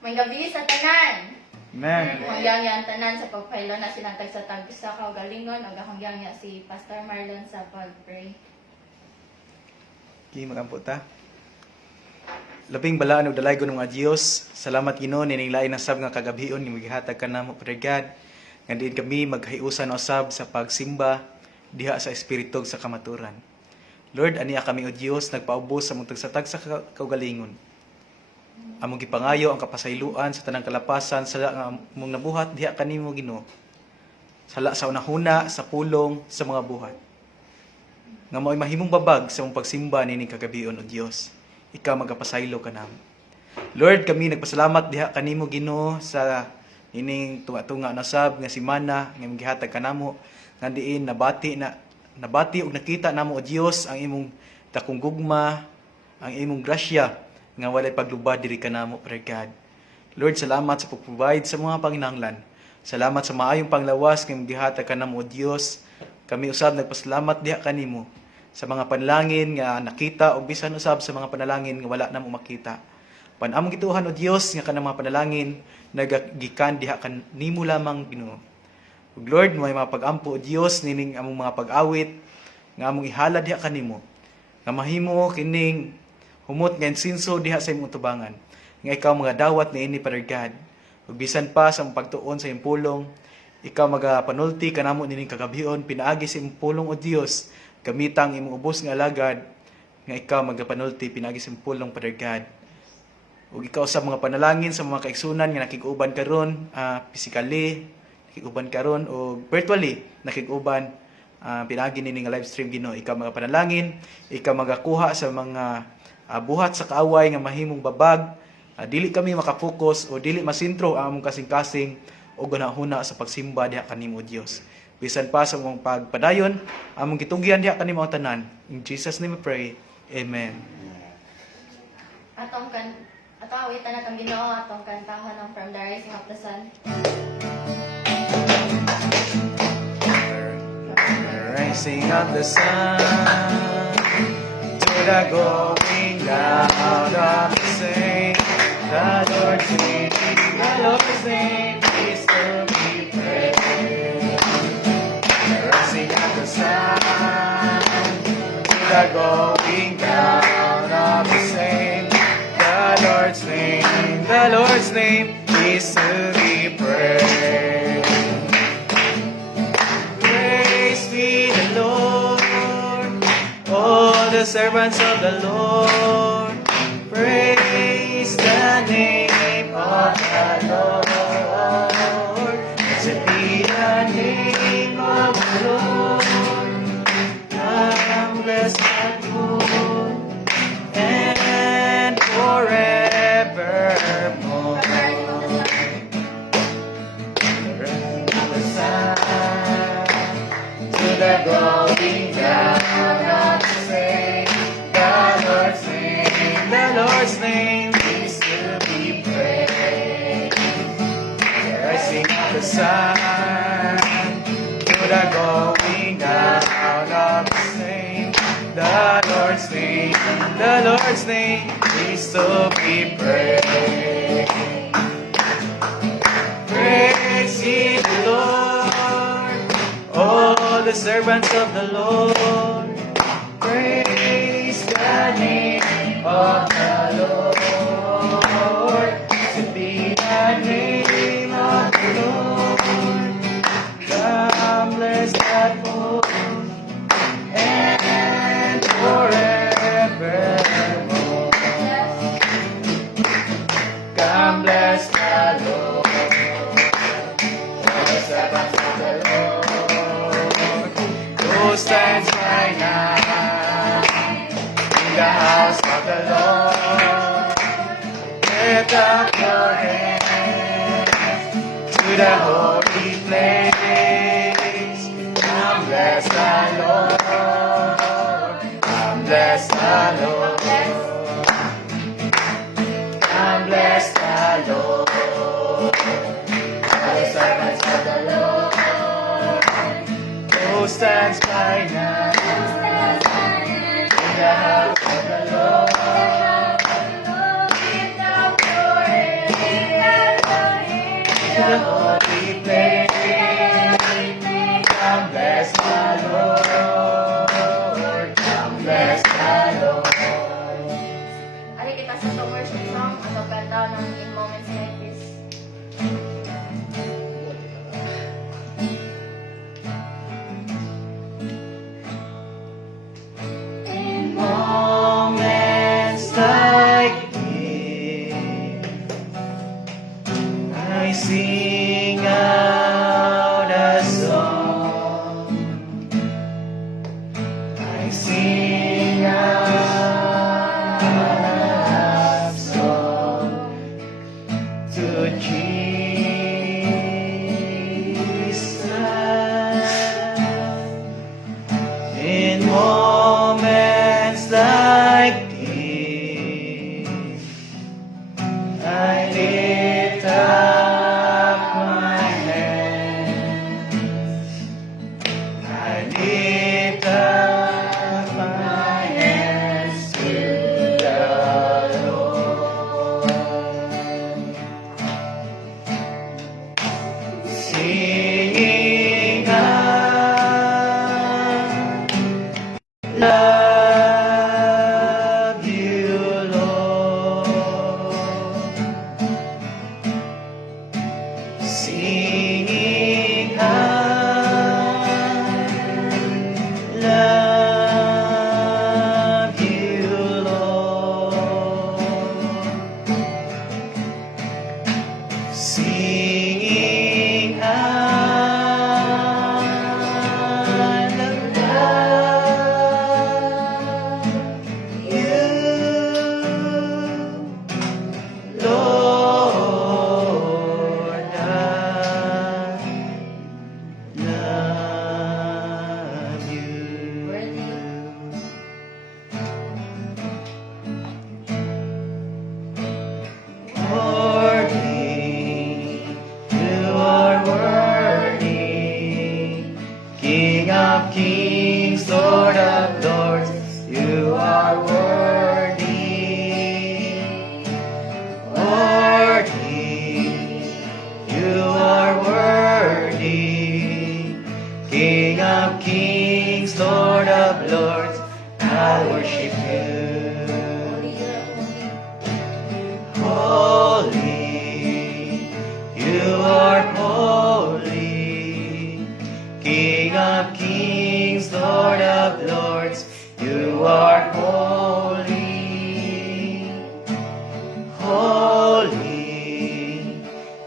May gabi sa tanan. Amen. Hanggang yan tanan sa pagpaylo na silang tagsa-tag sa kaugalingon. Hanggang niya si Pastor Marlon sa pag-pray. Okay, magampo ta. Labing balaan ug dalay ng mga Dios. Salamat Ginoo nining lain na sab nga kagabion nga magihatag kanamo Father God. Nga diin kami maghiusan usab sa pagsimba diha sa espiritu sa kamaturan. Lord, aniya kami o Dios nagpaubos sa mong tagsatag sa kaugalingon. Among gipangayo ang kapasayloan sa tanang kalapasan sa among nabuhat diha kanimo Ginoo. Sala sa unahuna, sa pulong, sa mga buhat. Nga mao'y mahimong babag sa mong pagsimba nining kagabion o Dios. Ikaw magapasaylo ka namo. Lord, kami nagpasalamat diha kanimo Ginoo sa ining tunga-tunga na sab nga semana nga gihatag kanamo nga diin nabati ug nakita namo o Dios ang imong dakong gugma, ang imong grasya nga walay paglubad diri kanamo Father God. Lord, salamat sa pag-provide sa mga panginahanglan. Salamat sa maayong panglawas nga gihatag kanamo o Dios. Kami usab nagpasalamat diha kanimo sa mga panalangin nga nakita o bisan usab sa mga panalangin nga wala namo makita. Panamong gituhan o Dios nga kanang mga panalangin nagagikan diha kanimo lamang Ginoo. Ug Lord, may mga pag-ampo o Dios nining among mga pag-awit nga among ihalad diha kanimo. Nga mahimo kining humot nga insinso diha sa imong tubangan. Nga ikaw mga dawat niini Father God. Ug bisan pa sa pagtuon sa imong pulong, ikaw magapanulti kanamo nining kagabion pinaagi sa imong pulong o Dios. Gamitang imong ubos nga alagad nga ikaw magapanulti pinaagi sa imong pulong Father God. Ug ikaw sa mga panalangin sa mga kaigsunan nga nakig-uban karon, physically nakig-uban karon o virtually nakig-uban, pinaagi nini nga live stream Ginoo. Ikaw mga panalangin, ikaw magakuha sa mga buhat sa kaaway nga mahimong babag. Dili kami makapokus o dili masintro ang among kasing-kasing o gunahuna sa pagsimba diha kanimo Dios. Bisan pa sa among pagpadayon, among gitugyan diha kanimo ang tanan. In Jesus name we pray. Amen. Awitan na itong Ginoo atong kantahan ng From the Rising of the Sun. Rising of the sun to the going down of the same. The Lord's name is to be praised. Rising of the sun to the going down of the same. The Lord's name is to be praised. Praise be the Lord, all the servants of the Lord. Praise the name of the Lord. Blessed be the name of the Lord. Come, bless the Lord, and forevermore. The going down of the same. The Lord's name is to be praised. The rising of the sun to the going down of the same. The Lord's name is to be praised. Praise ye the Lord, all the servants of the Lord. Praise the name of the Lord. To be the name of the Lord. Come, bless that Lord, and forevermore. Come, bless the Lord, all the servants of the Lord. Who stands by night in the house of the Lord? Lift up your hands to the holy place. Come bless the Lord. Come bless the Lord. Come bless the Lord. All the servants of the Lord. Who stands by night in the house of the Lord? Lift up your hands. the holy place. Come bless the Lord. Come bless the Lord. Ari kita sa itong worship song, ang gaganda ng In Moments Like This. In moments like this, I sing out a song. I sing out a song to Jesus. In moments like this, I lift up my hands. I lift up my hands to the Lord, singing love you, Lord, singing love you, Lord, singing Lord, I love you. Worthy, you are worthy, King of kings, Lord of lords, you are worthy. Worthy, you are worthy, King of kings, Lord of lords, I worship you. Holy, you are holy, King of kings, Lord of lords, you are holy. Holy,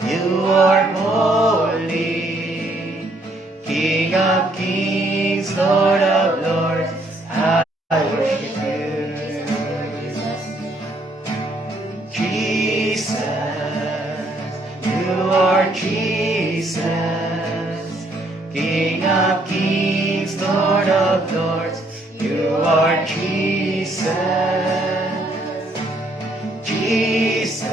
you are holy, King of kings, Lord of lords, I worship you. Jesus, you are Jesus, King of kings, Lord of lords, you are Jesus. Jesus,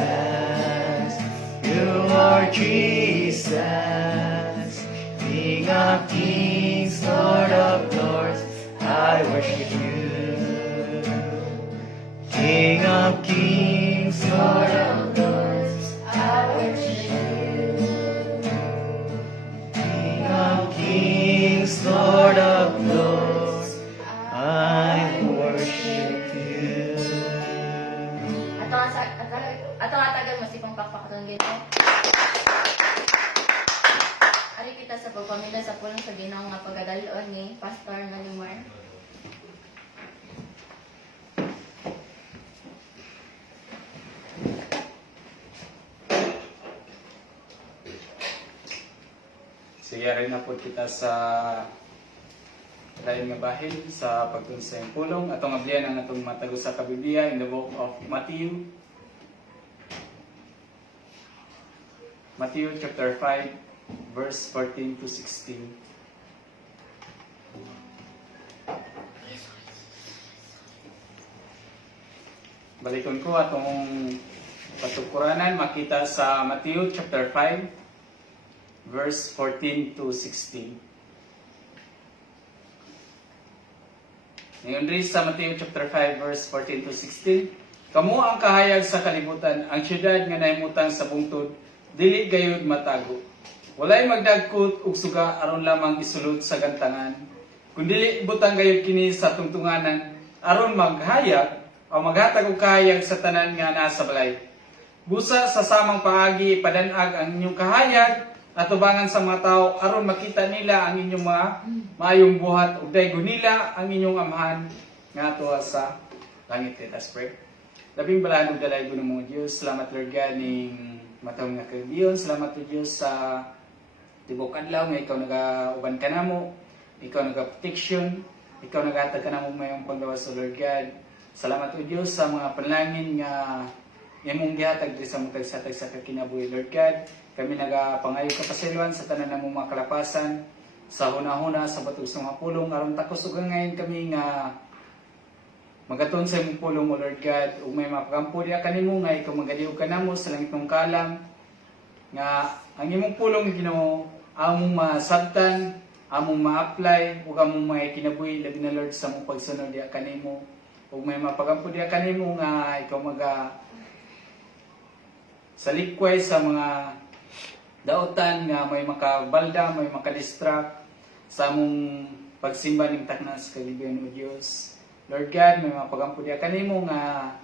you are Jesus, King of kings, Lord of lords, I worship you. King of kings, Lord of lords, I worship you. King of kings, Lord of lords, I worship you. Ato nga tagal masipang pakpakatan gito. Ari kita sa pagpamilya sa pulong sa Ginoo nga pagdalon ni Pastor Malimar. Sige rin na po kita sa lain nga bahin sa pagtunsay pulong. Atong ablihan ang atong matago sa Biblia in the book of Matthew. Matthew chapter 5 verse 14 to 16. Balikon ko atong patukuranan makita sa Matthew chapter 5 verse 14 to 16. Ngayon rin sa Matthew chapter 5 verse 14 to 16. Kamo ang kahayag sa kalibutan, ang syudad nga nahimutang sa bungtod, dili gayud matago. Walay magdagkot ug suga aron lamang isulod sa gantangan. Kun dili butang gayud kini sa tungtunganan aron maghayag o maghatag og kahayag sa tanan nga naa sa balay. Busa sa samang paagi ipadan-ag ang inyong kahayag at tubangan sa mga tao aron makita nila ang inyong mga maayong buhat ug daygon nila ang inyong amahan nga tuwa sa langit. Let us pray. Labing balahan ug dalay ng mga Dios, salamat Lord God ning matawag nga kaibiyon, salamat Lord Dios sa tibok adlaw nga ikaw nagauban kanamo, ikaw nagaprotection, ikaw naghatag kanamo mayong panggawas sa Lord God. Salamat Lord Dios sa mga panalangin nga imong gihatag di sa mutag sa kinabuhi Lord God. Kami nagapangayo ka pasayloan sa tanan namong mga kalapasan, sa hunahuna sa batog sa mga pulong aron takos ug ngayon kami nga magaton sa imong pulong o Lord God ug may mapagampo diha kanimo nga ikaw magaliw kanamo sa langit ng kalam nga ang imong pulong Ginoo among masabtan, among ma-apply ug among may kinabuhi labi na Lord sa among pagsunod diha kanimo ug may mapagampo diha kanimo nga ikaw sa likway sa mga daotan nga may makabalda, may makadistract sa among pagsimba ning taknas kalibuyan o Dios. Lord God, may mapagampo diha kanimo nga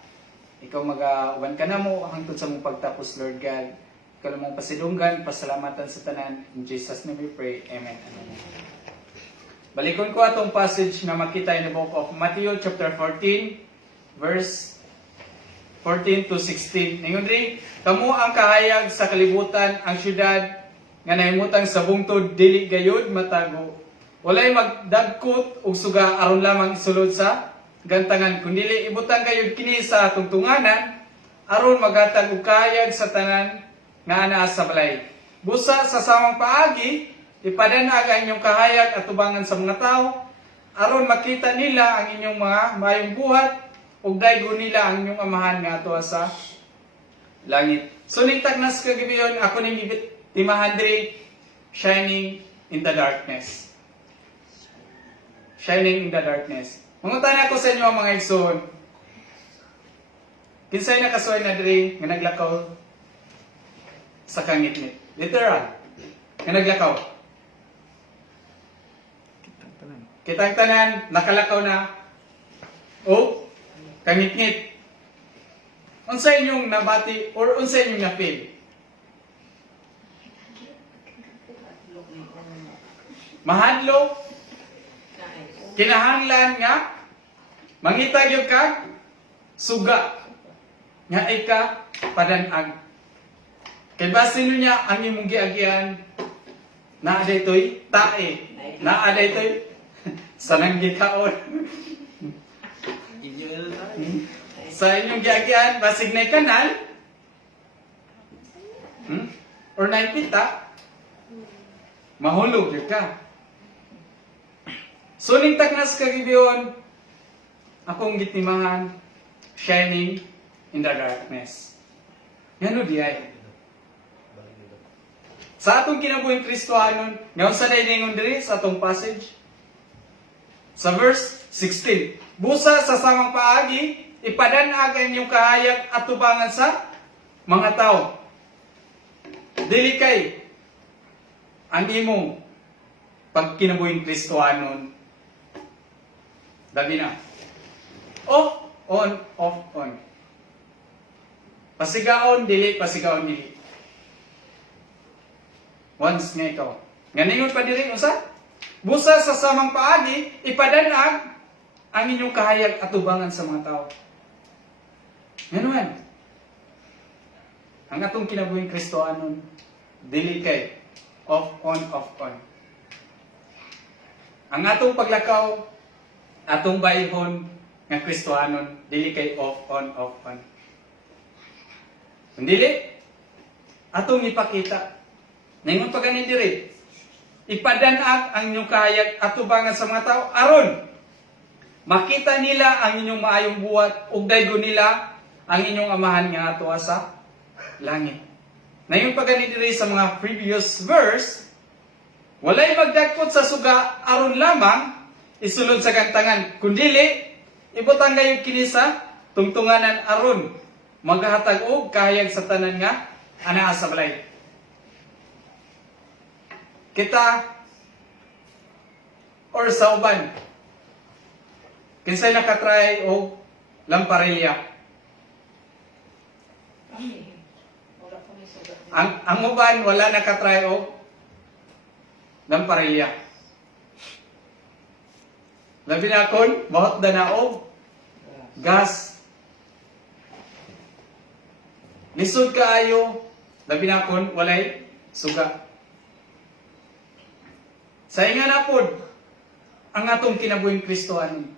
ikaw mag-uban kanamo hangtod sa mong pagtapos Lord God. Ikaw lamang pasidunggan, pasalamatan sa tanan. In Jesus name we pray. Amen. Amen. Balikon ko atong passage na makita in the book of Matthew chapter 14 verse 14 to 16. Ningon ri, kamo ang kahayag sa kalibutan, ang syudad nga nahimutang sa bungtod dili gayud matago. Walay magdagkot ug suga aron lamang isulod sa gantangan, kundili ibutang gayud kini sa tungtunganan aron maghatag og kahayag sa tanan nga anaa sa balay. Busa sa samang paagi ipadanag ang inyong kahayag at tubangan sa mga tao aron makita nila ang inyong mga mayong buhat ug daygon nila ang inyong amahan nga atuwa sa langit. So ning taknas kagabiyon ako ning timahan diri shining in the darkness. Shining in the darkness. Mangutan ako sa inyo mga igsoon. Kinsay nakasuway na diri nga naglakaw sa kangitnit. Literal. Nga naglakaw. Kitang tanan, nakalakaw na. O, kangitnit. Unsa inyong nabati or unsa inyong na-feel? Mahadlo? Kinahanglan nga mangita gyud ka suga nga ika padan-ag. Kay basin niya ang imong giagian na daytoy tae, na daytoy sanang gikaon. Sa inyong giagian basig nay kanal or nay pita mahulog gyud ka. So ning taknas kagabiyon akong gitimangan shining in the darkness. Ngano diay? Sa atong kinabuhing Kristohanon, ngayon sa ningon diri sa atong passage sa verse 16. Busa sa samang paagi ipadanag ang inyong kahayag at tubangan sa mga tao. Dili kay ang imong pagkinabuhing Kristohanon. Dabi na. Off, on, off, on. Pasigaon, dili, pasigaon, dili. Once nga ikaw. Nganingon pa diri, usa? Busa sa samang paagi, ipadanag ang inyong kahayag at tubangan sa mga tao. Nganuhan. Ang atong kinabuhing Kristohanon, dili kay off, on, off, on. Ang atong paglakaw, atong bayhon nga Kristohanon, dili kay off, on, off, on. Kung dili, atong ipakita. Ningon pa ganin diri, ipadanag ang inyong kahayag at tubangan sa mga tao, aron makita nila ang inyong maayong buhat, ug daygon nila ang inyong amahan nga atuwa sa langit. Ningon pa ganin diri sa mga previous verse, walay magdagkot sa suga aron lamang isulod sa gantangan, kundili ibutang gayud kini sa tungtunganan aron maghatag og kahayag sa tanan nga anaa sa balay. kita or sa uban. Kinsay nakatry og lamparilla. Ang uban wala nakatry og lamparilla. Labi na kon, bahot na na og gas. Lisod kaayo, labi na kon, walay suga. Sa inga na pod, ang atong kinabuhing Kristohanon.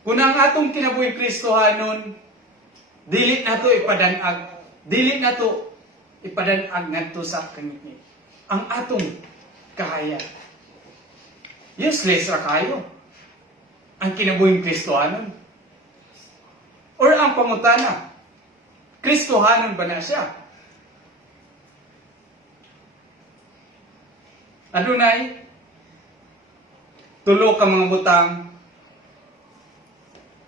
Kung ang atong kinabuhing Kristohanon, dili na to ipadanag. Dili na to ipadanag ngadto sa kangit. Ang atong kahaya. Useless ra kayo. Ang kinabuhing Kristohanon. Or ang pangutana, Kristohanon ba na siya? Adunay, tulo ka mga butang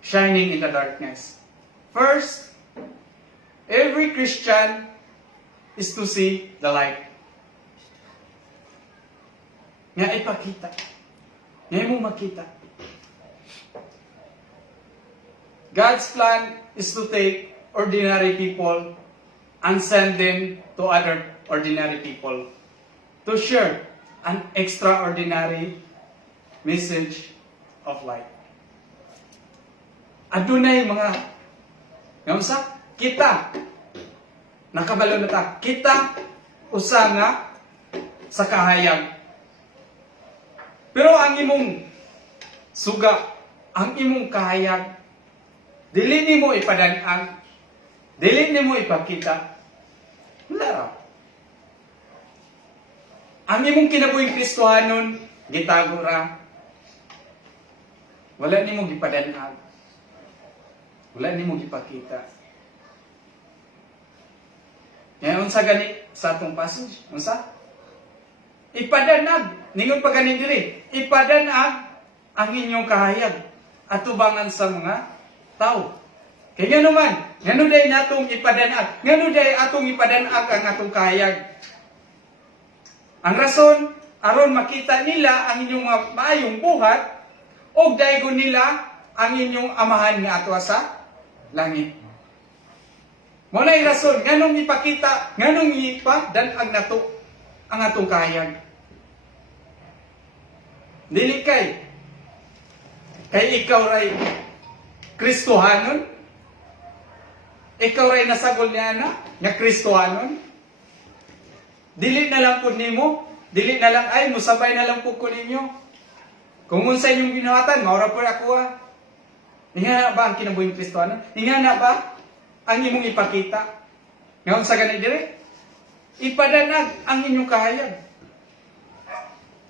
shining in the darkness. First, every Christian is to see the light. Nga ipakita. Nga mo makita. God's plan is to take ordinary people and send them to other ordinary people to share an extraordinary message of light. Adunay mga ngamsa kita nakabalo na ta. Kita usa nga sa kahayag. Pero ang imong suga, ang imong kahayag, dili nimo ipadan-ang, dili nimo ipakita. Wala ra. Ang imong kinabuhing Kristohanon, gitago ra. Wala nimo gipadan-ang. Wala nimo gipakita. Ngayon unsa gani sa atong passage? Unsa? Ipadanag, ningon pa gani diri. Ipadanag ang inyong kahayag atubangan sa mga tao. Kaya nga naman, ngano day natong ipadanag, ngano day atong ipadanag ang atong kahayag. Ang rason, aron makita nila ang inyong mga maayong buhat, o daygon nila ang inyong amahan nga ato sa langit. Muna yung rason, nganong ipakita, nganong ipadanag nato ang atong kahayag. Dili kay ikaw ray Kristohanon? Ikaw ray nasagol niya na, nga Kristohanon? Dili na lang po nimo, dili na lang, ay, musabay na lang po ko ninyo. Kung unsa inyong binuhatan, maura po ako Hinga na ba ang kinabuhing Kristohanon? Hinga na ba ang imong ipakita? Ngayon sa ganit dire, ipadanag ang inyong kahayag.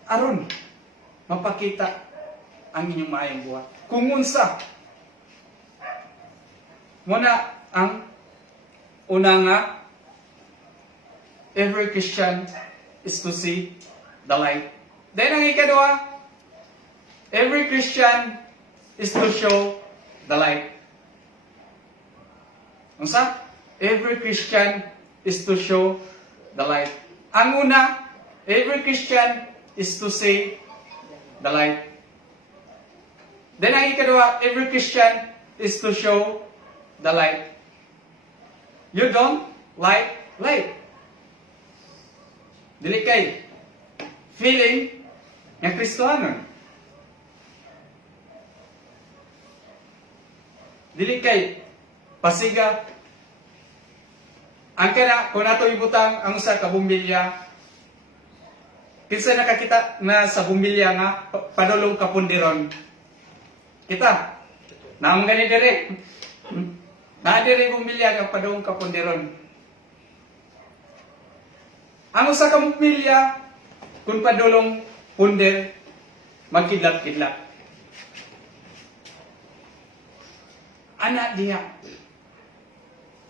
Aron, mapakita ang inyong maayong buhat. Kung unsa, muna ang una nga, every Christian is to see the light. Then ang ikadua, every Christian is to show the light. Unsa? Every Christian is to show the light. Ang una, every Christian is to see the light. Then ang ikadua, every Christian is to show the light. You don't like light. Dili kay feeling nga Kristohanon. Dili kay pasiga. Ang kana kung nato ibutang ang usa ka bumbilya, kinsa nakakita na sa bumbilya nga padulong ka pundiron. Kita. Naam gani dire. Na dire bumbilya nga padulong ka pundiron. Ang usa ka bumbilya kung padulong pundir magkidlat-kidlat. Anak diya.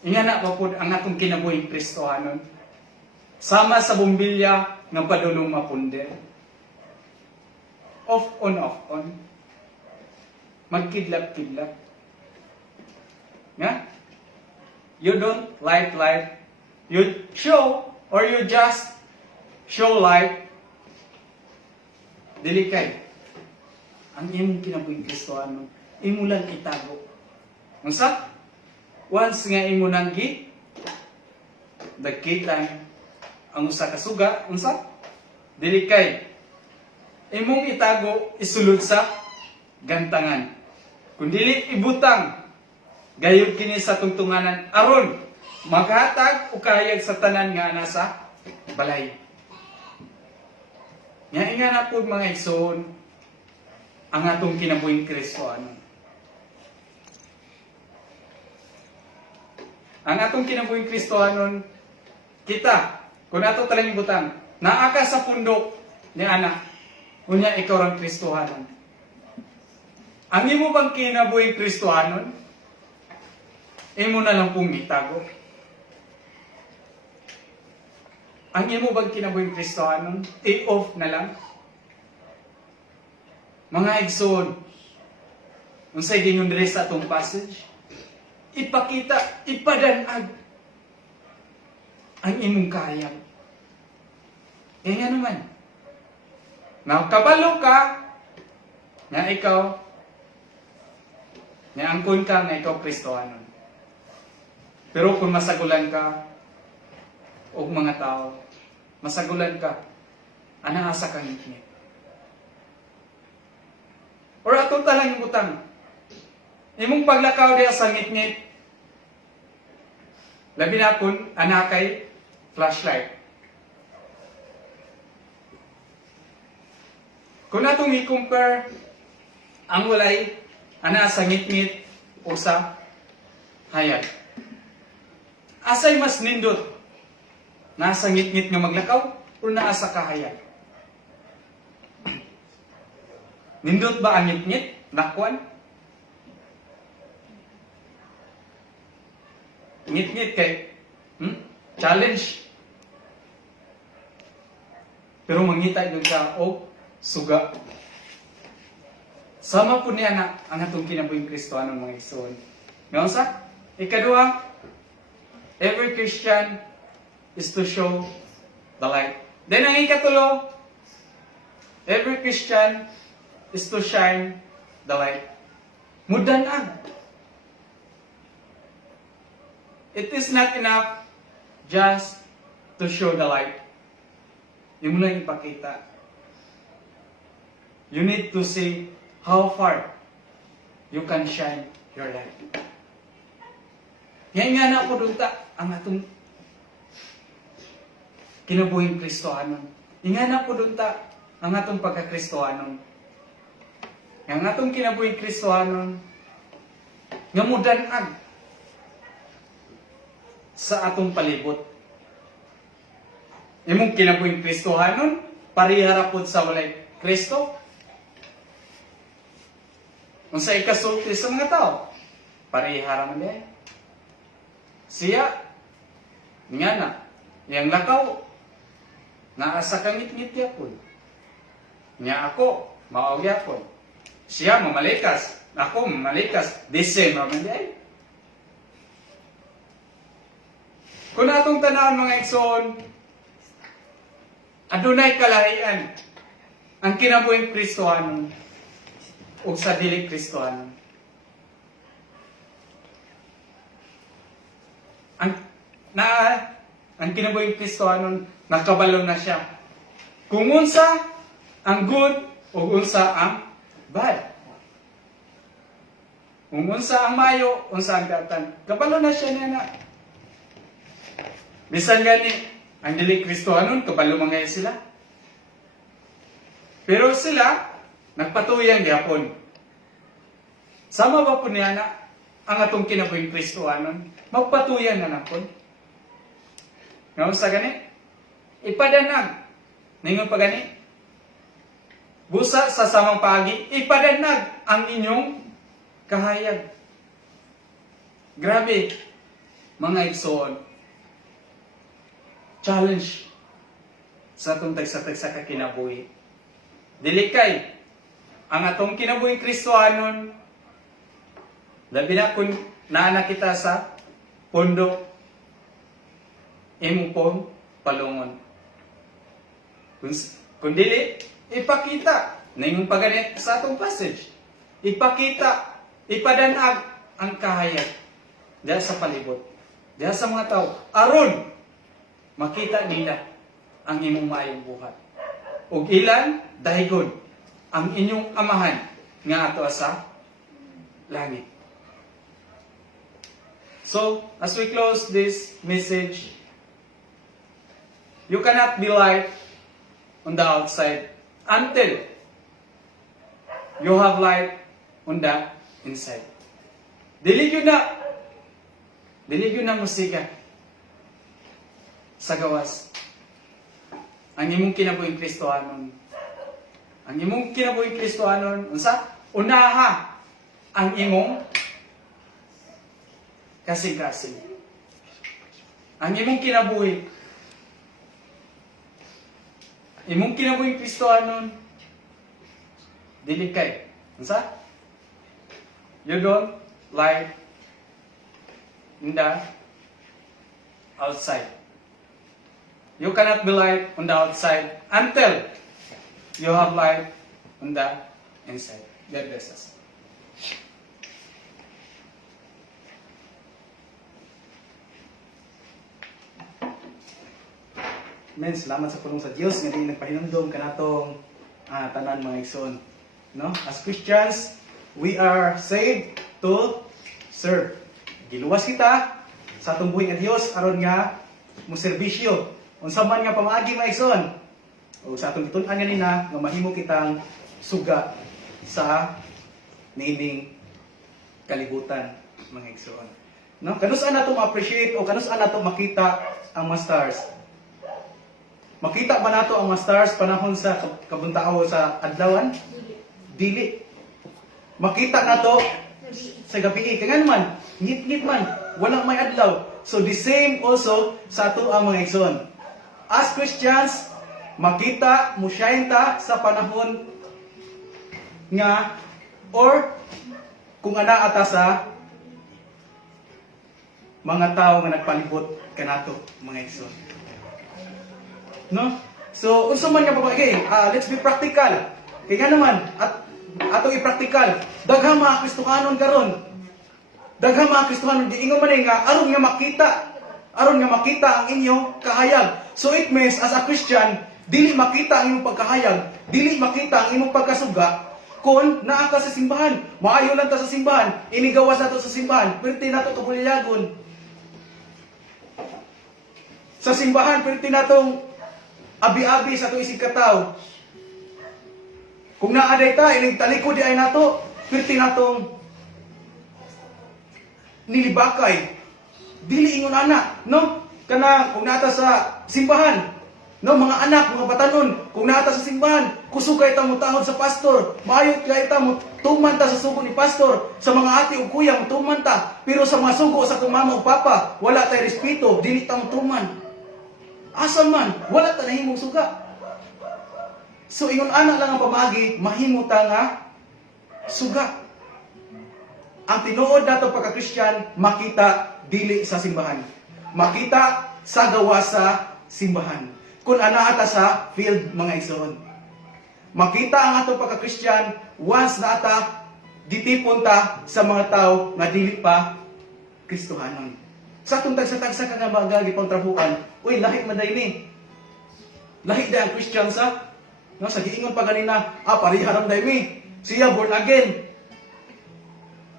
Inya na po ang atong kinabuhing Kristohanon. Sama sa bumbilya ng padulong mapunder. Off on, off on. Magkidlat-kidlat. Nga? You don't light. You show or you just show light dili kay ang imong kinabuhing Kristohanon imo lang itago. Unsa? Once nga imo nang dakitan ang usa ka suga, unsa? Dili kay imong itago isulod sa gantangan. Kung dili ibutang gayud kini sa tungtunganan aron maghatag o kahayag sa tanan nga nasa balay. Nga inga na po mga igsoon ang atong kinabuhing Kristohanon. Ang atong kinabuhing Kristohanon, kita, kung ato talang ibutang, naa ka sa pundok ni anak, unya ikaw ang Kristohanon. Ang imo bang kinabuhing Kristohanon, imo na lang pong itago. Ang imo bang kinabuhing Kristohanon, i-off na lang. Mga igsoon, unsay gingon diri sa atong passage, ipakita, ipadanag ang imong kahayag. Eh nga naman, nakabalo ka nga ikaw, nga angkon ka nga ikaw Kristohanon. Pero kung masagulan ka, o mga tao, masagulan ka, ana asa kang ngit. Or atong talang butang, imong paglakaw diya sa ngit-ngit, labi na kung anakay flashlight. Kung atong i-compare ang walay ana sa ngit-ngit o sa hayag, asay mas nindot? Nasa ngit-ngit nga maglakaw o nasa kahayag? Nindot ba ang ngit-ngit? Nakwan? Ngit-ngit kay challenge. Pero mangita doon ka o suga. Sama po niya na ang atong kinabuhing Kristohanon mga igsoon. Ngayon sa? Ikaduha, every Christian is to show the light. Then ang ikatulo, every Christian is to shine the light. Mudanag. It is not enough just to show the light. Yung lang ipakita. You need to see how far you can shine your light. Ngayon nga na po doon ang atong kinabuhing Kristohanon. Nga na po doon ang atong pagka-Kristohanon. Ang atong kinabuhing Kristohanon nga mudanag sa atong palibot. Imong kinabuhing Kristohanon, parihara pod sa walay Kristo. Kung sa ikasulti sa mga tao, parihara man din. Siya, nga na, yang lakaw, naasa kang ngit-ngit yapon. Nga ako, maaw yapon. Siya mamalikas, ako mamalikas, disem man din. Kung atong tanawon mga igsoon, adunay kalahian ang kinabuhing Kristohanon o sa dili Kristohanon. Ang kinabuhing Kristohanon nakabalo na siya. Kung unsa ang good o unsa ang bad. Kung unsa ang mayo, unsa ang katan. Kabalo na siya niya na. Bisan gani, ang dili Kristohanon, kabalo mga sila. Pero sila, nagpatuyang gyapon. Sama ba po niya na ang atong kinabuhing Kristohanon? Magpatuyan na napon. Ngayon sa gani, ipadanag. Ningon pa gani, busa sa samang paagi, ipadanag ang inyong kahayag. Grabe, mga igsoon. Challenge sa atong tagsa-tagsa ka kinabuhi. Dili kay ang atong kinabuhing Kristohanon, labi na kung naana kita sa pundo, imo pong palungon. Kung dili, ipakita Ningon paganit sa atong passage. Ipakita, ipadanag ang kahayag diha sa palibot, diha sa mga tao, aron makita nila ang imong maayong buhat. Ug ilan dahigon ang inyong amahan nga ato sa langit. So, as we close this message, you cannot be light on the outside until you have light on the inside. Dili yun na musika sa gawas. Ang imong kinabuhing Kristohanon. Ang imong kinabuhing Kristohanon, unsa? Unaha ang imong kasing-kasing. Ang imong kinabuhi. Imong kinabuhing Kristohanon, dili kay. Unsa? You don't light in the outside. You cannot be light on the outside until you have light on the inside. God bless us. Men, salamat sa pulong sa Dios nga di nagpahinumdom kanatong tanan mga igsoon. No? As Christians, we are saved to serve. Giluwas kita sa atong buhing nga Dios aron nga mo serbisyo. Unsa man nga pamaagi mga igsoon. O sa atong gitun-an ganina nga mahimo kitang suga sa niining kalibutan mga igsoon. No? Kanus-an nato ma-appreciate o kanus-an nato makita ang mga stars. Makita ba nato ang mga stars panahon sa kabuntao sa adlawan? Dili. Makita nato sa gabi. Kangan man, ngit-ngit man, wala may adlaw. So the same also sa ato ang mga igsoon. As Christians, makita mo shine ta sa panahon nga or kung ana ata sa mga tao nga nagpalibot kanato mga igsoon. No? So, unsa man nga pamagi, let's be practical. Kaya nga naman, atong i-practical, daghang mga Kristohanon karon. Daghang mga Kristohanon, di ingon man nga, aron nga makita ang inyong kahayag. So it means, as a Christian, dili makita ang inyong pagkahayag, dili makita ang inyong pagkasuga, kung naa ka sa simbahan. Maayo lang ta sa simbahan, inigawas nato sa simbahan, perti nato kabulyagon. Sa simbahan, perti natong abi-abi sa itong isig kataw. Kung naaday ta, ining talikod di ay nato, pirti natong nilibakay. Dili ingon anak, no? Kana, kung naata sa simbahan, no? Mga anak, mga batanon, kung naata sa simbahan, kusog kay ta mo tangod sa pastor, maayot kay ta mo tuman ta sa sugo ni pastor, sa mga ati o kuya mo tuman ta, pero sa mga sugo sa itong mama o papa, wala tay respeto, dili ta mo tuman. Asa man, wala ta nahimong suga. So ingon ana lang ang pamagi, mahimo ta nga suga. Ang tinuod nato pagka-Kristyan, makita dili sa simbahan. Makita sa gawa sa simbahan. Kung ana ata sa field mga igsoon. Makita ang ato pagka-Kristyan once na ata ditipon ta sa mga tao nga dili pa Kristohanon. Sa atong tagsa-tagsa ka nga mga gipang trabuhan, uy, lahi man day ni. Lahi day ang Christian sa. No, sa giingon pa ganina, pariharam day mi. Siya born again.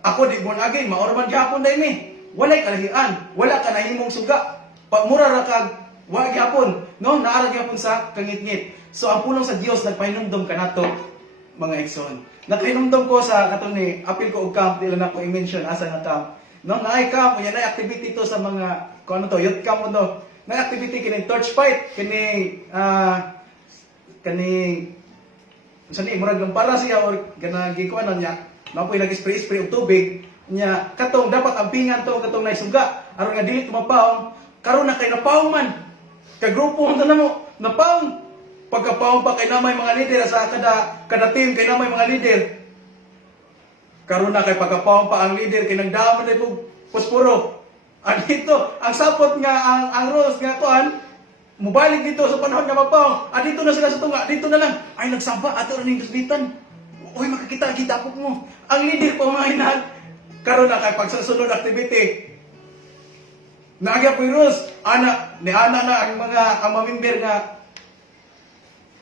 Ako di born again, maorman gyapon day mi. Walay kalahian, wala ka nahimong suga. Pagmura ra kag wa gyapon, no, naara gyapon sa kangit-ngit. So ang pulong sa Dios nagpahinumdom kanato mga igsoon. Nagpahinumdom ko sa katong ni apil ko og camp, dili na ko i-mention asa nga camp. No, naay camp, yan ay activity to sa mga, kung ano to, youth camp mo to. Naay activity kini torch fight, kini sani murag lampara siya or ganang gikuanan niya. Mapoy nag-spray-spray og tubig niya. Katong dapat ampingan to, katong naisuga. Aron nga dili tumapawong, karon na kay napawong man. Kay grupo unta namo, napawong. Pagkapawong pa kay namay mga leader sa kada team kay namay mga leader. Karon na kay pagkapawong pa ang leader kay nagdaaman na po posporo. Dito, ang sapot nga ang rules nga kuan mubalik dito sa panahon nga mapaw. Dito na sila sa tunga, dito na lang. Ay, nagsamba, ato rin yung kasbitan. Uy, makakita-kita po mo. Ang leader po mga hinahal. Karoon na kay pagsasunod activity. Nagya Piros, ni ana na ang mga member nga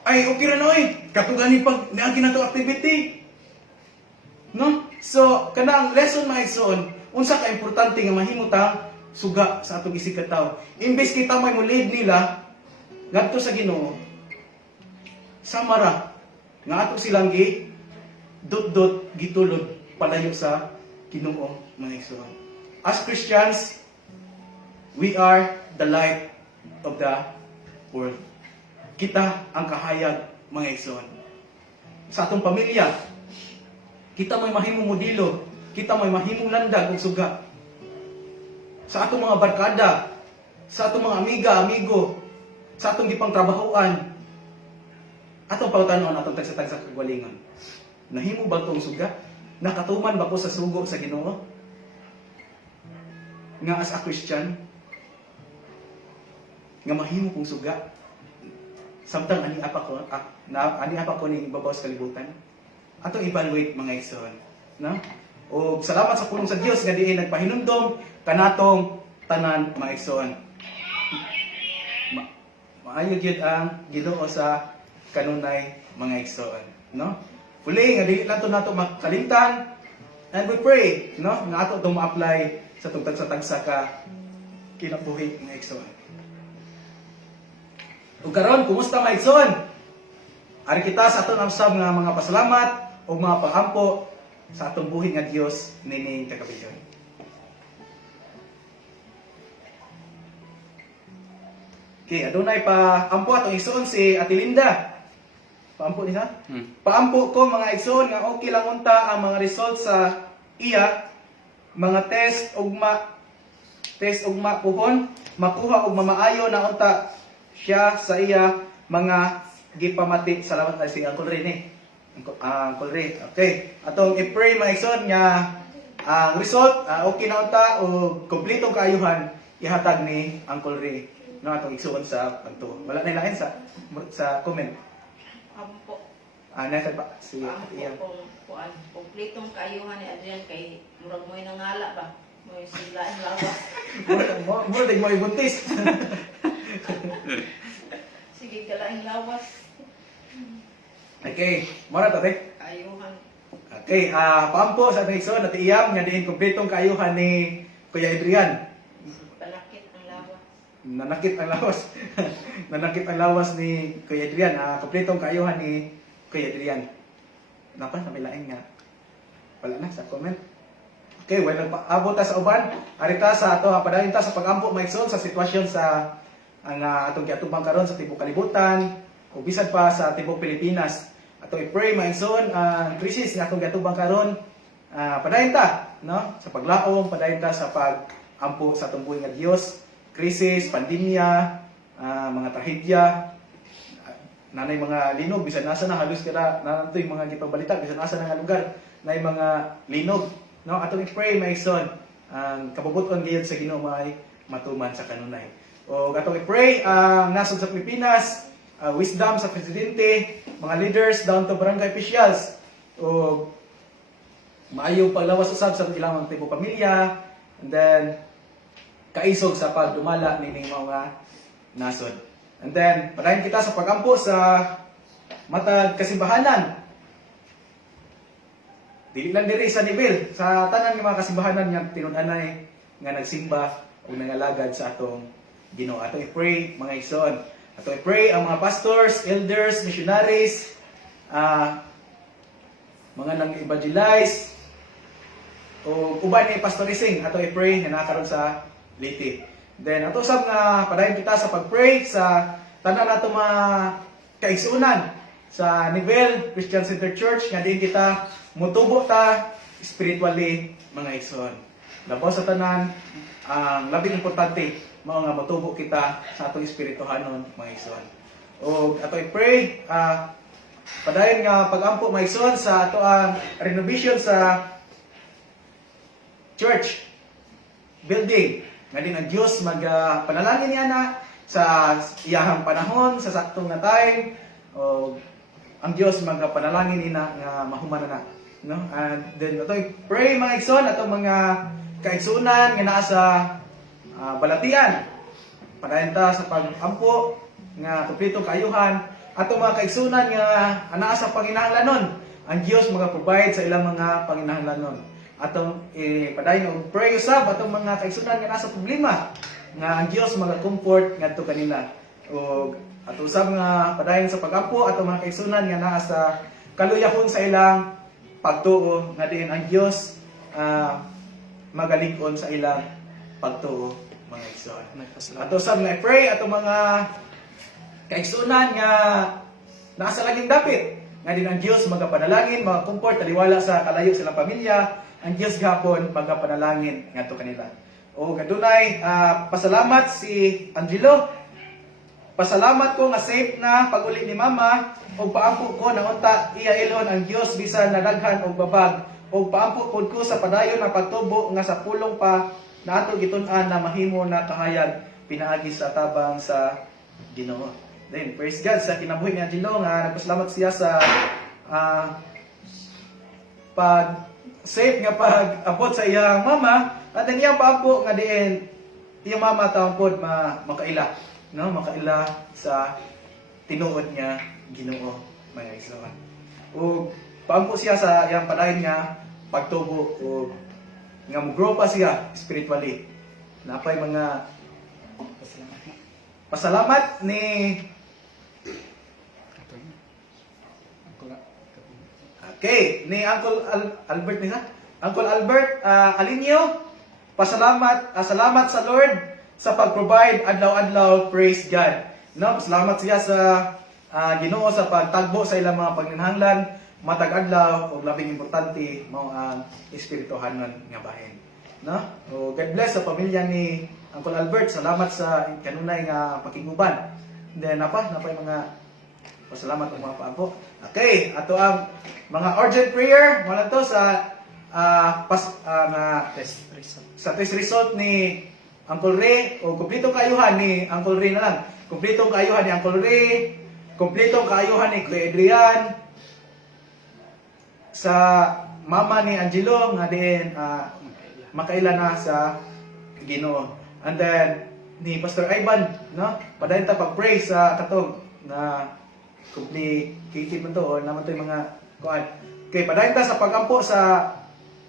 ay okay ra noy. Katugani pag niagi na to activity. No? So, kanang lesson mga igsoon, unsa ka importante nga mahimutang suga sa atong isig ka tawo. Imbes kita may mo lead nila ngadto sa Ginoo. Samara nga ato silang dot gitulod palayo sa Ginoo mga igsoon. As Christians, we are the light of the world. Kita ang kahayag mga igsoon. Sa atong pamilya, kita may mahimong modelo, kita may mahimong landag ug suga. Sa atong mga barkada, sa atong mga amigo, sa atong gipang trabahoan, atong pangutanon atong tagsatag sa kagalingon. Nahimo ba tong suga? Nakatuman ba ko sa sugo sa Ginoo? Nga as a Christian, nga mahimo kong suga. Samtang ani apa ko ning ibabaw sa kalibutan. Atong evaluate mga igsoon, no? O salamat sa pulong sa Dios nga diin nagpahinumdom kanatong tanan mga igsoon. Maayo gyud ang Ginoo sa kanunay mga igsoon, no? Puli nga dili nato makalimtan, and we pray, no? Nga ato itong ma-apply sa tugtag sa tagsa ka kinabuhi mga igsoon. Ug karon kumusta mga igsoon? Ari kita sa aton usab nga mga pasalamat o mga paampo sa atong buhi nga Dios nining kagabiyon. Okay, adunay pa ampo atong igsoon si Ate Linda. Paampo ni sa? Paampo ko mga igsoon nga okay lang unta ang mga results sa iya mga test ugma puhon makuha og mamaayo na unta siya sa iya mga gipamati. Salamat na si Uncle Rene. Uncle Ray. Okay. Atong i-pray mga igsoon nga ang result okay na unta o kompletong kaayuhan ihatag ni Uncle Ray no atong igsoon sa pagtuo. Wala na ilain sa comment. Ampo. Nasa pa si Iyan. Kuan kompletong kaayuhan ni Adrian kay murag mo'y nangala ba? Mo'y silain lawas. Mura mo ibuntis. Sige kalaing lawas. Okay, mara tate. Kaayuhan. Okay, paampo sa atong igsoon at iyam nga diin kompletong kaayuhan ni Kuya Adrian. Palakit ang lawas. Nanakit ang lawas. Nanakit ang lawas ni Kuya Adrian. Kompletong kaayuhan ni Kuya Adrian. Napa, namilain nga. Wala na sa comment. Okay, well, nagpaabot ta sa uban. Arita sa ato, padayon ta sa pag-ampo maigsoon sa sitwasyon sa ang atong giatubang karon sa tibok kalibutan o bisan pa sa tibok Pilipinas. Atong i-pray maigsoon ang krisis nga atong giatubang karon. Padayon ta, no? Sa paglaom, padayon ta sa pag-ampo sa atong buhi nga Dios. Krisis, pandemya, mga trahedya, nanay mga linog bisan asa na halos kada nantoy mga gipabalita bisan asa na nga lugar nay mga linog, no? Atong i-pray maigsoon ang kabubuton gayud sa Ginoo may matuman sa kanunay. O atong i-pray ang nasod sa Pilipinas, wisdom sa presidente, mga leaders down to barangay officials, o maayong paglawas usab sa ilang mga tipo pamilya, and then kaisog sa pagdumala nining mga nasod. And then, padayon kita sa pagampo sa matag kasimbahanan. Dili lang diri sa nivel, sa tanan ng mga kasimbahanan nga tinun-anay nga nagsimba o nangalagad sa atong Ginoo. Atong i-pray mga igsoon. Atong i-pray ang mga pastors, elders, missionaries, mga nang-evangelize, o uban ni pastorising. Atong i-pray nga nakaroon sa Leyte. Then ato sab nga padayon kita sa pag-pray sa tanan nato mga kaigsuonan sa Nivel Christian Center Church nga diin kita mutubo ta spiritually mga igsoon. Labaw sa tanan ang labing importante mao nga matubo kita sa atong espirituhanon mga igsoon. O ato i-pray padayon nga pag-ampo mga igsoon sa ato ang renovation sa church building nga din ang Dios panalangin niya na sa iyahang panahon, sa saktong na time, o ang Dios magapanalangin ina nga mahuman na, no? And then atoy pray mga igsoon ato mga kaigsunan nga naa sa balatian. Padayon ta sa pagampo nga kumpleto kaayuhan ato mga kaigsunan nga anaa sa panginahanglanon. Ang Dios maga-provide sa ilang mga panginahanglanon. Atong padayon og pray usab atong mga kaigsunan nga nasa problema nga ang Dios maga-comfort ngadto kanila. Og ato usab nga padayon sa pag-apo atong mga kaigsunan nga naa sa kaluyahon sa ilang pagtuo nga diin ang Dios magalig-on sa ilang pagtuo mga igsoon. Ato usab nga pray atong mga kaigsunan nga nasa laging dapit nga din ang Dios magapanalangin, magakomfort, taliwala sa kalayo silang pamilya, ang Dios gahapon magapanalangin ngadto kanila. O gadunay pasalamat si Angelo. Pasalamat ko nga safe na pag-uli ni Mama o paampo ko na unta iya ilhon ang Dios bisan nadaghan og babag o paampo pod ko sa padayon na pagtubo nga sa pulong pa na ato gitun-an na mahimo na kahayag pinaagi sa tabang sa Ginoo. Then praise God sa kinabuhi ni Angelo nga nagpasalamat siya sa pag safe nga pag-abot sa iyang mama at ang iyang paampo nga diin iyang mama taon pod makaila, no, makaila sa tinuod niya Ginoo mga igsoon. O paampo siya sa iyang padayon nga pagtubo o nga mo-grow pa siya spiritually. Napay mga pasalamat ni Okay, ni Uncle Albert nisa. Uncle Albert Alinio, pasalamat, salamat sa Lord sa pag-provide adlaw-adlaw, praise God. No, pasalamat siya sa Ginoo sa pagtagbo sa ilang mga pagninahanglan matag adlaw ug labing importante mao ang espirituhanon nga bahin. No? O God bless sa pamilya ni Uncle Albert. Salamat sa kanunay nga pakiguban. Then napay mga pasalamat ang mga paampo. Okay, ato ang mga urgent prayer wala to sa test result ni Uncle Ray o kumpletong kaayuhan ni Uncle Ray na lang. Kumpletong kaayuhan ni Uncle Ray, kumpletong kaayuhan ni Kuya Adrian, sa mama ni Angelo nga din makaila na sa Ginoo. And then ni Pastor Ivan, no? Padayon ta pag-pray sa katong na complicated man to o naman to yung mga kuan. Okay, padayon ta sa pagampo sa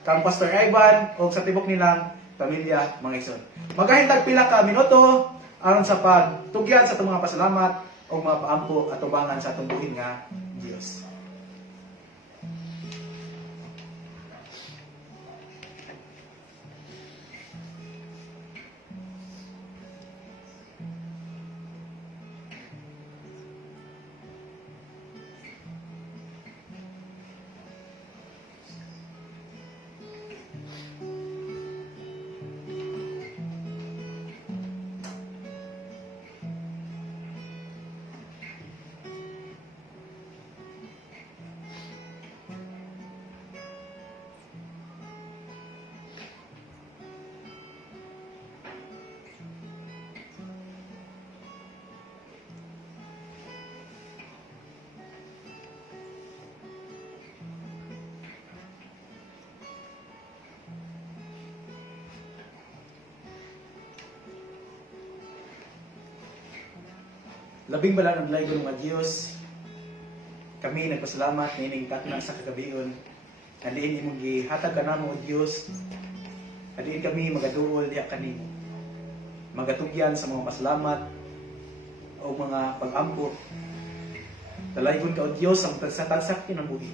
kang Pastor Ivan o sa tibok nilang pamilya mga igsoon. Magahintag pila ka minuto aron sa pagtugyan sa itong mga pasalamat o mga paampo at tubangan sa atong buhin nga Dios. Labing bala ng laygon mga Dios. Kami nagpasalamat nining katna sa kagabion. Aliin imong gihatag kanamo o Dios. Aliin kami magaduol diha kanimo. Magatugyan sa mga pasalamat o mga pag-ampo. Dalaygon ka o Dios ang tagsatagsak kinabuhi.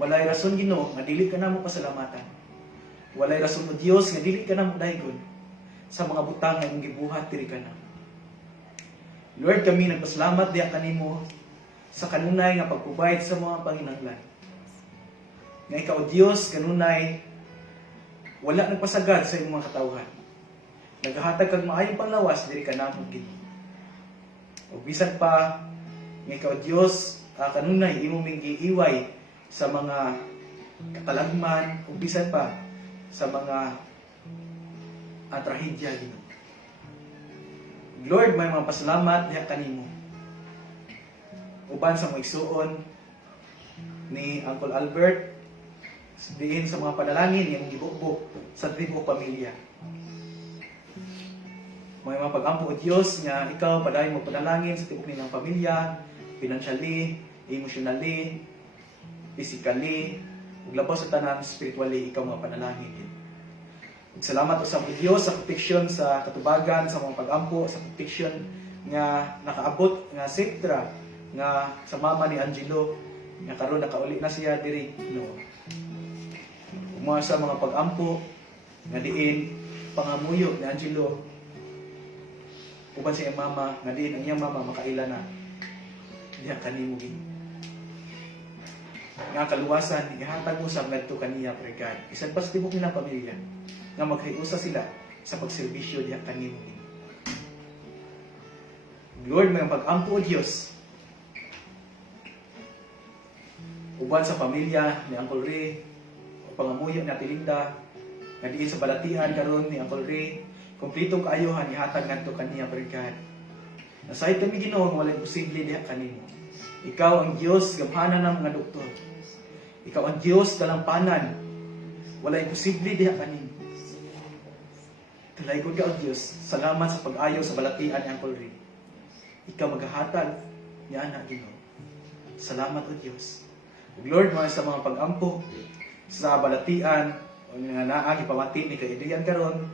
Walay rason Ginoo nga dili ka namo pasalamatan. Walay rason o Dios nga dili ka namo daygon sa mga butang nga imong gibuhat diri kanamo. Lord, kami nagpasalamat diya kanimo sa kanunay nga pag-provide sa mga panginahanglan. Nga ikaw, Diyos, kanunay, wala nagpasagad sa iyong mga katawhan. Naghahatag kang maayong panglawas, diri ka namon gid. O bisan pa, nga ikaw, Diyos, kanunay, imo ming giiway sa mga katalagman, o bisan pa, sa mga trahedya, Ginoo. Lord, may mga pasalamat diha kanimo. Uban sa mga igsuon ni Uncle Albert, diin sa mga panalangin yung gibukbok sa tribo pamilya. May mga pag-ampo o Diyos nga ikaw padayon mo panalangin sa tibok nilang pamilya, financially, emotionally, physically, ug labaw sa tanan spiritually, ikaw mga panalangin. Ug salamat usab sa Dios sa protection sa katubagan sa mga pag-ampo sa protection nga nakaabot nga sektra nga sa mama ni Angelo nga karon nakauli na siya diri no. Mga sa mga pag-ampo nga diin pangamuyo ni Angelo uban sa iyang mama nga diin ang iyang mama makaila na diha kanimo gid nga kaluwasan ihatag mo sa ngadto kaniya pre God bisan pa sa tibok nilang pamilya nga maghiusa sila sa pagserbisyo diha kanimo gid. Lord, may pag-ampo o Diyos uban sa pamilya ni Uncle Ray o pangamuyo ni Ate Linda nga diin sa balatian karon ni Uncle Ray kompletong kaayohan ihatag ngadto kaniya pre God. Nasayt kami Ginoo nga walay posible diha kanimo. Ikaw ang Dios gamhanan ng mga doktor. Ikaw ang Dios dalampanan. Walay posible diha kanimo. Tulaygon ka o Dios. Salamat sa pag-ayo sa balatian ni Uncle Ray. Ikaw maghahatag niya anak Ginoo. Salamat o Dios. Lord, mga sa mga pag-ampo sa balatian o nga naagi pamati ni kaidiyan karon,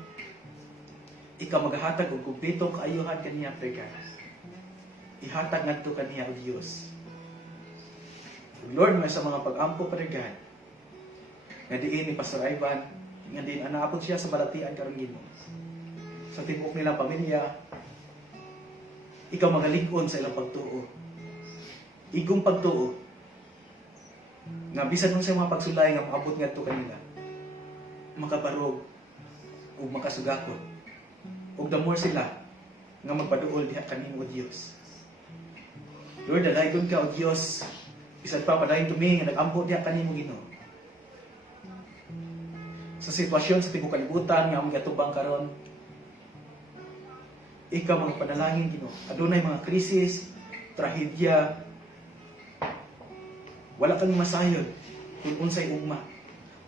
ikaw maghatag og kumpletong kaayuhan kaniya pre God. Ihatag ngadto kaniya o Dios. Lord, may sa mga pag-ampo pre God. Nga diin ni Pastor Ivan, nga diin anaapod siya sa balatian karon Ginoo. Sa tibok nilang pamilya, ikaw magalig-on sa ilang pagtuo. Igong pagtuo. Nga bisan nung sa mga pagsulay nga maabot ngadto kanila, makabarog ug makasugakon. Ug the more sila nga magpaduol diha kanimo o Dios. Lord, dalaygon ka o Dios. Bisan pa padayon tumi nga nag-ampo diha kanimo Ginoo. Sa sitwasyon sa tibok kalibutan nga among gatubang karon, ikaw mga panalangin Ginoo. Adunay mga krisis, trahedya. Wala kami masayod kung unsay ugma.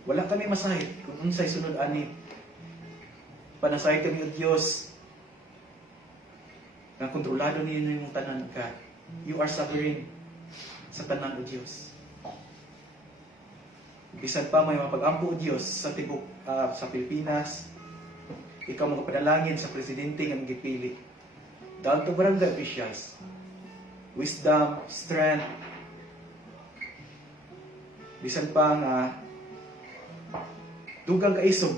Wala kami masayod kung unsay sunod ani. Panasay kami o Diyos na kontrolado niyo yung tanan ka. You are sovereign sa tanan o Diyos. Bisan pa may mapag-ampo o Diyos sa tibok sa Pilipinas, ikaw magapadalangin sa presidente nga gipili. Down to barangay officials. Wisdom, strength. Bisan pa nga dugang kaisog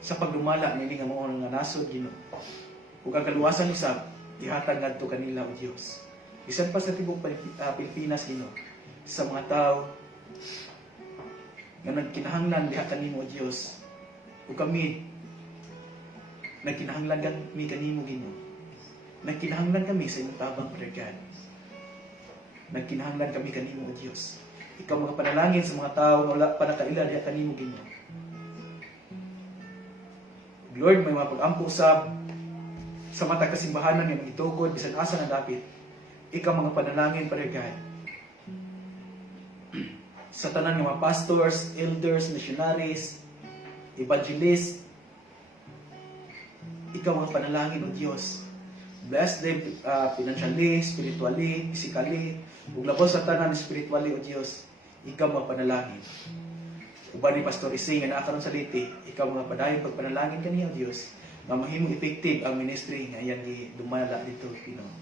sa pagdumala nini nga mao nga nasod Ginoo. Ug ang kaluwasan usab ihatag ngadto kanila o Dios. Bisan pa sa tibok Pilipinas Ginoo, sa mga tao nga nagkinahanglan diha kanimo o Dios. Ug kami nagkinahanglan kami kanimo Ginoo. Nagkinahanglan kami sa imong tabang pre God. Nagkinahanglan kami kanimo o Dios. Ikaw mga panalangin sa mga tao nga wala pa nakaila diha kanimo Ginoo. Lord, may mga pag-ampo usab sa mata kasimbahanan nga magitugod bisan asa na dapit. Ikaw mga panalangin pre God. Sa tanan ng mga pastors, elders, missionaries, evangelists, ikaw mga panalangin o Diyos. Bless them financially, spiritually, physically, ug labaw sa tanan spiritually o Diyos. Ikaw mga panalangin. Uban ni Pastor Ising nga naa karon sa Liti, ikaw mga padayon pagpanalangin kaniya o Diyos, nga mahimong effective ang ministry nga iyang dumala dito Ginoo.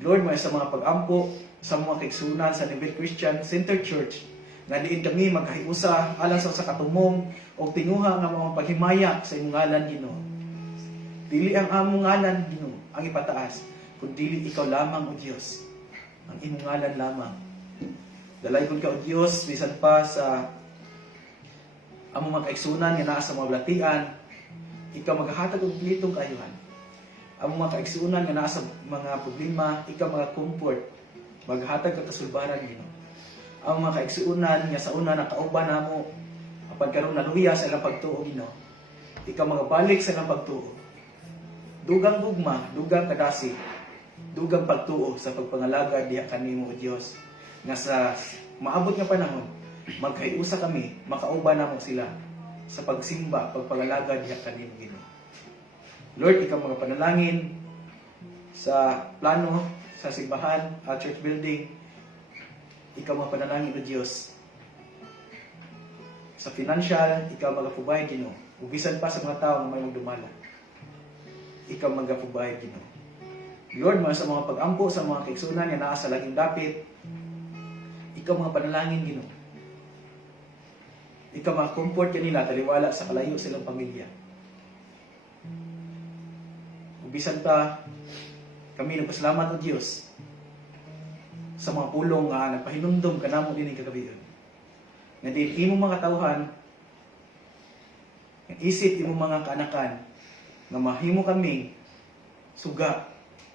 Lord, may sa mga pag-ampo sa mga kaigsunan sa Nivel Christian Center Church nga diin kami magkahiusa alang sa katumong o tinguha nga mga paghimaya sa imong ngalan Ginoo. Dili ang among ngalan Ginoo ang ipataas, kundi ikaw lamang o Dios. Ang imong ngalan lamang. Dalaygon ka o Dios bisan pa sa among mga kaigsunan nga naa sa mga balatian, ikaw maghahatag og litong kaayuhan. Among mga kaigsunan nga naa sa mga problema, ikaw mga comfort, maghatag ka kasulbaran Ginoo. Ang mga kaigsuunan nga sa una nakauban namo apan karon naluya sa ilang pagtuo Ginoo. Ikaw magabalik sa ilang pagtuo. dugang gugma, dugang kadasi, dugang pagtuo sa pagpangalaga diha kanimo o Dios. Nga sa maabot nga panahon, maghiusa kami, makauban namo sila sa pagsimba, pagpangalaga diha kanimo Ginoo. Lord, ikaw mga panalangin sa plano, sa simbahan, at church building, ikaw mga panalangin o Diyos. Sa financial, ikaw magapubay, Ginoo. Ubisan pa sa mga tao na may magdumala. Ikaw magapubay, Ginoo. Lord, mga sa mga pag-ampo, sa mga kaigsunan nga naa sa laging dapit, ikaw mga panalangin, Ginoo. Ikaw mga comfort kanila, taliwala sa kalayo silang pamilya. Ubisan pa, kami nagpasalamat o Diyos sa mga pulong nga nagpahinumdum kanamo din kagabi. Nga din imong mga tauhan, nga isip imong mga kaanakan, nga mahimo kami suga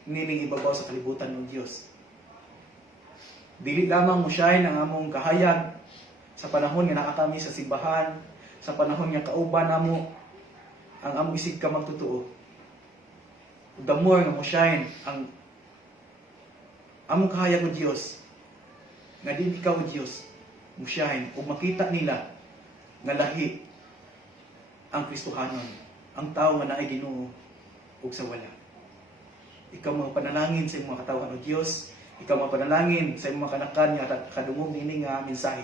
nining ibabaw sa kalibutan ng Diyos. Dili lamang mo shine ang among kahayag sa panahon nga naa kami sa simbahan, sa panahon nga kauban namo ang among isig ka magtutuo. The more nga mo shine ang among kahayag ng Diyos, nga din ikaw o Diyos, mo shine, o makita nila nga lahi ang Kristohanon, ang tao nga naay Ginoo ug sa wala. Ikaw mga panalangin sa imong mga katawhan o Diyos, ikaw mga panalangin sa imong mga kanakan nga kadungog nini nga mensahe,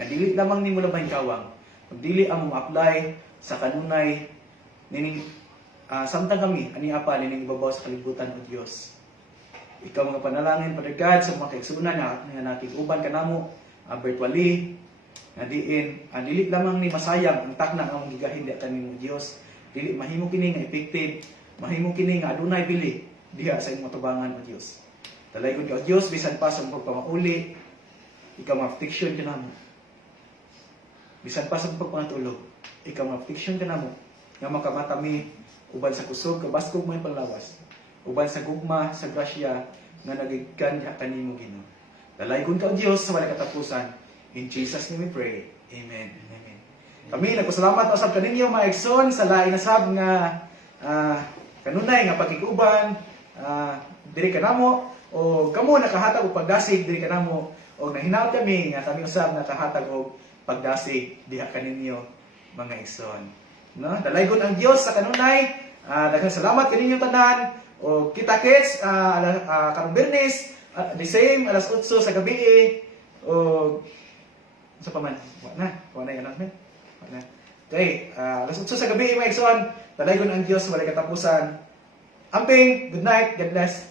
nga dili lamang nimo labay kawang, kung dili ang ma-apply sa kanunay nining samtang kami ani apa nining ibabaw sa kalibutan o Dios. Ikaw mga panalangin, Father God, sa mga kaigsunan nga nating uban kanamo virtually, nga diin dili lamang ni masayang ang takna ang gigahin di kanimo Dios, dili mahimo kini nga effective, mahimo kini nga adunay bili diha sa imong tubangan o Dios. Dalaygon ka o Dios bisan pa sa imong pagpamauli, ikaw mga protection kanamo. Bisan pa sa pagpangatulog, ikaw mga protection kanamo nga makamatami uban sa kusog kabaskog mo panglawas, uban sa gugma sa grasya nga nagigkan diha kanimo Ginoo. Dalaygon ka o Dios sa wala katapusan. In Jesus' name we pray. Amen. Amen. Kami nagpasalamat usab kaninyo mga igsoon sa lain na sab nga kanunay nga pagkiguban diri kanamo, o kamo nakahatag og pagdasig diri kanamo, o nahinaot kami nga kami usab nakahatag og pagdasig diha kaninyo mga igsoon. No? Dalaygon ang Dios sa kanunay. Daghang salamat kaninyo tanan, o kita-kits karong Biyernes the same alas 8 sa gabi, o sa paman wa na announcement. Okay, alas 8 sa gabi mga igsoon. Dalaygon ang Dios wala katapusan. Amping, good night, God bless.